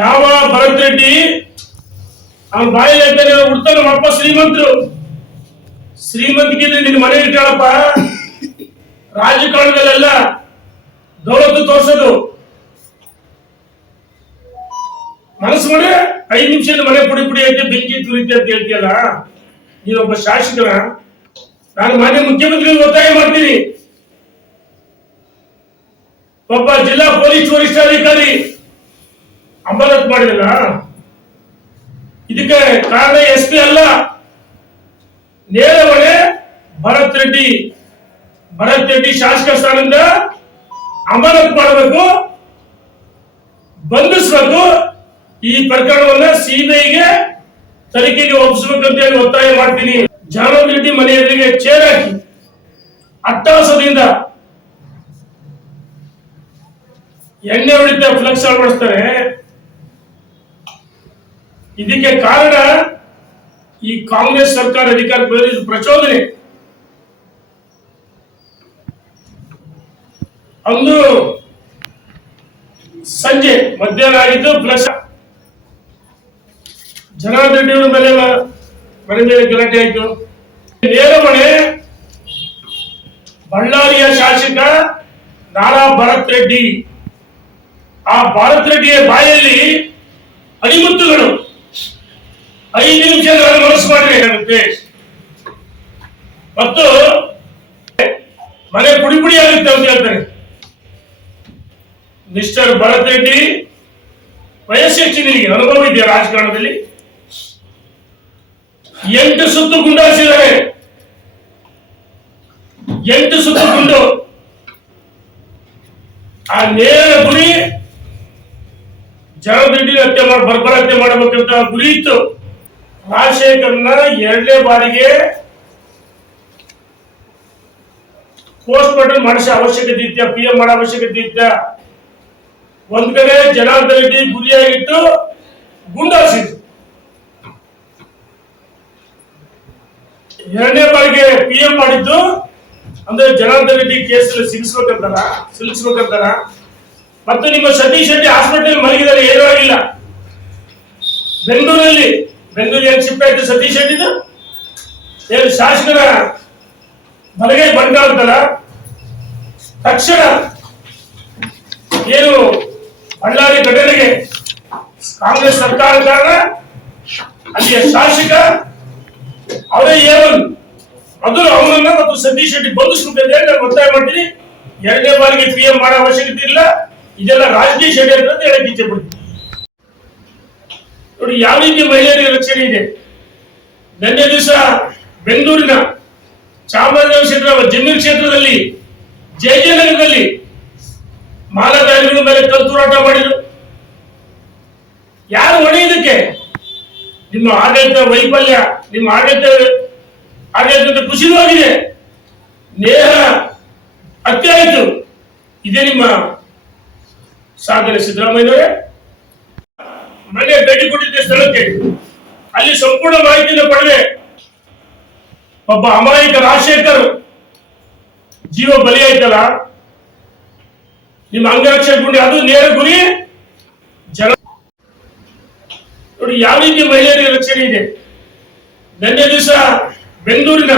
ಯಾವ ಭರತ್ ರೆಡ್ಡಿ ಅವನ ಬಾಯಲ್ಲಿ ಹೇಳ್ತಾನೆ ಹುಡ್ತ ನಮ್ಮಪ್ಪ ಶ್ರೀಮಂತರು ಶ್ರೀಮಂತಿಗೆ ನಿನ್ ಮನೆ ಇಟ್ಟಾಳಪ್ಪ ರಾಜಕಾರಣದಲ್ಲೆಲ್ಲ ದೌಲತ್ತು ತೋರ್ಸೋದು ಮನಸ್ಸು ಮಾಡಿ 5 ನಿಮಿಷದ ಮನೆ ಪುಡಿ ಪುಡಿ ಐತೆ ಬೆಂಕಿ ತುರಿತೆ ಅಂತ ಹೇಳ್ತೀಯಲ್ಲ ನೀನೊಬ್ಬ ಶಾಸಕನ ನಾನು ಮಾನ್ಯ ಮುಖ್ಯಮಂತ್ರಿ ಒತ್ತಾಯ ಮಾಡ್ತೀನಿ ಒಬ್ಬ ಜಿಲ್ಲಾ ಪೊಲೀಸ್ ವರಿಷ್ಠಾಧಿಕಾರಿ ಅಮಾನತ್ ಮಾಡಿದಲ್ಲ ಇದಕ್ಕೆ ಕಾರಣ SP ಅಲ್ಲ ನೇರ ಹೊಣೆ ಭರತ್ ರೆಡ್ಡಿ ಶಾಸಕ ಸ್ಥಾನದಿಂದ ಅಮಾನತ್ ಮಾಡಬೇಕು ಬಂಧಿಸಬೇಕು ಈ ಪ್ರಕರಣವನ್ನ CBIಗೆ ತನಿಖೆಗೆ ಒಪ್ಪಿಸಬೇಕಂತ ಹೇಳಿ ಒತ್ತಾಯ ಮಾಡ್ತೀನಿ ಜಾನವ್ ರೆಡ್ಡಿ ಮನೆ ಎದುರಿಗೆ ಚೇರ್ ಹಾಕಿ ಅಟ್ಟಹಾಸದಿಂದ ಎಣ್ಣೆ ಹೊಡಿತ ಫ್ಲೆಕ್ಸ್ ಅಳವಡಿಸ್ತಾರೆ ಇದಕ್ಕೆ ಕಾರಣ ಈ ಕಾಂಗ್ರೆಸ್ ಸರ್ಕಾರ ಅಧಿಕಾರಕ್ಕೆ ಬಂದ ಪ್ರಚೋದನೆ ಅಂದು ಸಂಜೆ ಮಧ್ಯಾಹ್ನ ಆಗಿದ್ದು ಪ್ಲಸ್ ಜನಾರ್ದನ್ ರೆಡ್ಡಿ ಅವರ ಮನೆ ಮೇಲೆ ಗಲಾಟೆ ಆಯಿತು ನೇರ ಹೊಣೆ ಬಳ್ಳಾರಿಯ ಶಾಸಕ ನಾರಾ ಭರತ್ ರೆಡ್ಡಿ ಆ ಭರತ್ ರೆಡ್ಡಿಯ ಬಾಯಲ್ಲಿ ಅಣಿಮುತ್ತುಗಳು 5 ನಿಮಿಷ ಮನಸ್ಸು ಮಾಡ್ರಿ ಮತ್ತು ಮನೆ ಪುಡಿ ಪುಡಿ ಆಗುತ್ತೆ ಅಂತ ಹೇಳ್ತಾರೆ ಮಿಸ್ಟರ್ ಭರತ್ ರೆಡ್ಡಿ ವಯಸ್ಸೆಷ್ಟು ನಿನಗೆ ಅನುಭವ ಇದೆಯಾ ರಾಜಕಾರಣದಲ್ಲಿ 8 ಸುತ್ತು ಗುಂಡಾರಿಸಿದ್ದಾರೆ 8 ಸುತ್ತು ಗುಂಡು ಆ ನೇರ ಗುರಿ ಜಾನವ್ ಹತ್ಯೆ ಬರ್ಬರ ಹತ್ಯೆ ಮಾಡಬೇಕಂತ ಗುರಿ ಇತ್ತು ರಾಜಶೇಖರ್ನ 2ನೇ ಬಾರಿಗೆ ಪೋಸ್ಟ್ ಮಾರ್ಟಮ್ ಮಾಡಿಸೋ ಅವಶ್ಯಕತೆ ಇತ್ತ PM ಮಾಡೋ ಅವಶ್ಯಕತೆ ಇತ್ತ ಒಂದ್ ಕಡೆ ಜನಾರ್ದನ್ ರೆಡ್ಡಿ ಗುರಿಯಾಗಿಟ್ಟು ಗುಂಡಾರಿಸಿದ್ರು 2ನೇ ಬಾರಿಗೆ PM ಮಾಡಿದ್ದು ಅಂದ್ರೆ ಜನಾರ್ದನ್ ರೆಡ್ಡಿ ಕೇಸಲ್ಲಿ ಸಿಗಿಸ್ಬೇಕಂತಾರ ಮತ್ತು ನಿಮ್ಮ ಸತೀಶ್ ಶೆಟ್ಟಿ ಹಾಸ್ಪಿಟಲ್ ಮಲಗಿದರೆ ಏನೂ ಆಗಿಲ್ಲ ಬೆಂಗಳೂರಿಗೆ ಶಿಫ್ಟ್ ಆಯ್ತು ಸತೀಶ್ ಶೆಟ್ಟಿದು ಏನು ಶಾಸಕರ ಬಲಗೈ ಬಂದ ಅಂತಲ್ಲ ತಕ್ಷಣ ಏನು ಬಳ್ಳಾರಿ ಘಟನೆಗೆ ಕಾಂಗ್ರೆಸ್ ಸರ್ಕಾರ ಕಾರಣ ಅಲ್ಲಿಯ ಶಾಸಕ ಅವರೇ ಮೊದಲು ಅವನನ್ನ ಮತ್ತು ಸತೀಶ್ ಶೆಟ್ಟಿ ಬಂಧಿಸಬೇಕಂತ ಹೇಳಿ ನಾನು ಒತ್ತಾಯ ಮಾಡ್ತೀನಿ 2ನೇ ಬಾರಿಗೆ PM ಮಾಡೋ ಅವಶ್ಯಕತೆ ಇಲ್ಲ ಇದೆಲ್ಲ ರಾಜಕೀಯ ಷಡ್ಯಂತ್ರ ಅಂತ ಹೇಳಕ್ ಇಚ್ಛೆ ಪಡ್ತೀನಿ ನೋಡಿ ಯಾವ ರೀತಿ ಮಹಿಳೆಯರಿಗೆ ರಕ್ಷಣೆ ಇದೆ ನಿನ್ನೆ ದಿವಸ ಬೆಂಗಳೂರಿನ ಚಾಮರಾಜನಗರ ಕ್ಷೇತ್ರ ಜಮೀರ್ ಕ್ಷೇತ್ರದಲ್ಲಿ ಜಯನಗರದಲ್ಲಿ ಮಾಲಾಧಾರಿಗಳ ಮೇಲೆ ಕಲ್ತೂರಾಟ ಮಾಡಿದ್ರು ಯಾರು ಹೊಣೆ ಇದಕ್ಕೆ ನಿಮ್ಮ ಆಡಳಿತ ವೈಫಲ್ಯ ನಿಮ್ಮ ಆಡಳಿತ ಕುಸಿತವಾಗಿದೆ ನೇರ ಹತ್ಯೆ ಆಯಿತು ಇದೇ ನಿಮ್ಮ ಸಾಧನೆ ಸಿದ್ದರಾಮಯ್ಯನವರೇ ಮನೆ ಭೇಟಿ ಕೊಟ್ಟಿದ್ದೆ ಸ್ಥಳಕ್ಕೆ ಅಲ್ಲಿ ಸಂಪೂರ್ಣ ಮಾಹಿತಿಯನ್ನು ಪಡೆದೆ ಒಬ್ಬ ಅಮಾಯಕ ರಾಜಶೇಖರ್ ಜೀವ ಬಲಿಯಾಯ್ತಲ್ಲ ನಿಮ್ಮ ಅಂಗರಕ್ಷಕ ಗುಂಡಿ ಅದು ನೇರ ಗುರಿ ನೋಡಿ ಯಾವ ರೀತಿ ಮಹಿಳೆಯರಿಗೆ ರಕ್ಷಣೆ ಇದೆ ನಿನ್ನೆ ದಿವಸ ಬೆಂಗಳೂರಿನ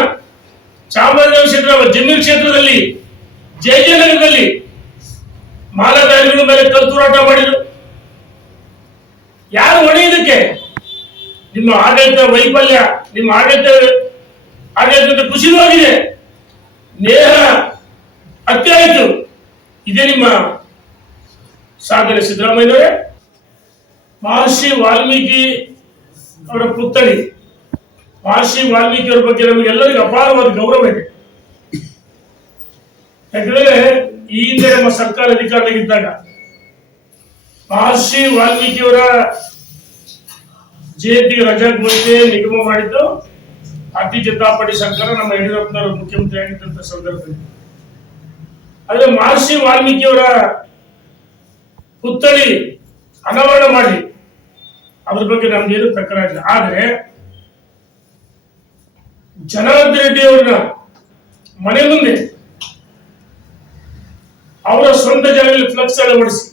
ಚಾಮರಾಜನಗರ ಕ್ಷೇತ್ರ ಜಮೀರ್ ಕ್ಷೇತ್ರದಲ್ಲಿ ಜಯನಗರದಲ್ಲಿ ಮಾಲಾಧಾರಿಗಳ ಮೇಲೆ ಕಲ್ತೂರಾಟ ಮಾಡಿದ್ರು ಯಾರು ಹೊಣೆ ಇದಕ್ಕೆ ನಿಮ್ಮ ಆಡಳಿತ ವೈಫಲ್ಯ ನಿಮ್ಮ ಆಡಳಿತ ಕುಸಿತವಾಗಿದೆ ನೇರ ಹತ್ಯೆ ಆಯಿತು ಇದೇ ನಿಮ್ಮ ಸಾಧನೆ ಸಿದ್ದರಾಮಯ್ಯನವರೇ ಮಹರ್ಷಿ ವಾಲ್ಮೀಕಿ ಅವರ ಪುತ್ಥಳಿ ಮಹರ್ಷಿ ವಾಲ್ಮೀಕಿ ಅವರ ಬಗ್ಗೆ ನಮಗೆಲ್ಲರಿಗೂ ಅಪಾರವಾದ ಗೌರವ ಇದೆ ಯಾಕಂದ್ರೆ ಈ ಹಿಂದೆ ನಮ್ಮ ಸರ್ಕಾರ ಅಧಿಕಾರದಲ್ಲಿದ್ದಾಗ ಮಹರ್ಷಿ ವಾಲ್ಮೀಕಿ ಅವರ ಜಯಂತಿಗೆ ರಜಾ ಘೋಷಣೆ ನಿಗಮ ಮಾಡಿದ್ದು ಭಾರತೀಯ ಜನತಾ ಪಾರ್ಟಿ ಸರ್ಕಾರ ನಮ್ಮ ಯಡಿಯೂರಪ್ಪನವರು ಮುಖ್ಯಮಂತ್ರಿ ಆಗಿದ್ದಂತ ಸಂದರ್ಭದಲ್ಲಿ ಆದ್ರೆ ಮಹರ್ಷಿ ವಾಲ್ಮೀಕಿ ಅವರ ಪುತ್ಥಳಿ ಅನಾವರಣ ಮಾಡಿ ಅದ್ರ ಬಗ್ಗೆ ನಮ್ಗೇನು ತಕರಾರಿಲ್ಲ ಆದ್ರೆ ಜನಾರ್ದನ್ ರೆಡ್ಡಿ ಅವ್ರನ್ನ ಮನೆ ಮುಂದೆ ಅವರ ಸ್ವಂತ ಜಾಗದಲ್ಲಿ ಫ್ಲೆಕ್ಸ್ ಅಳವಡಿಸಿ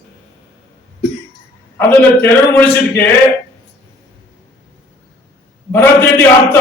ಅದನ್ನ ತೆರವುಗೊಳಿಸಿದಕ್ಕೆ ಭರತ್ ರೆಡ್ಡಿ ಆಪ್ತ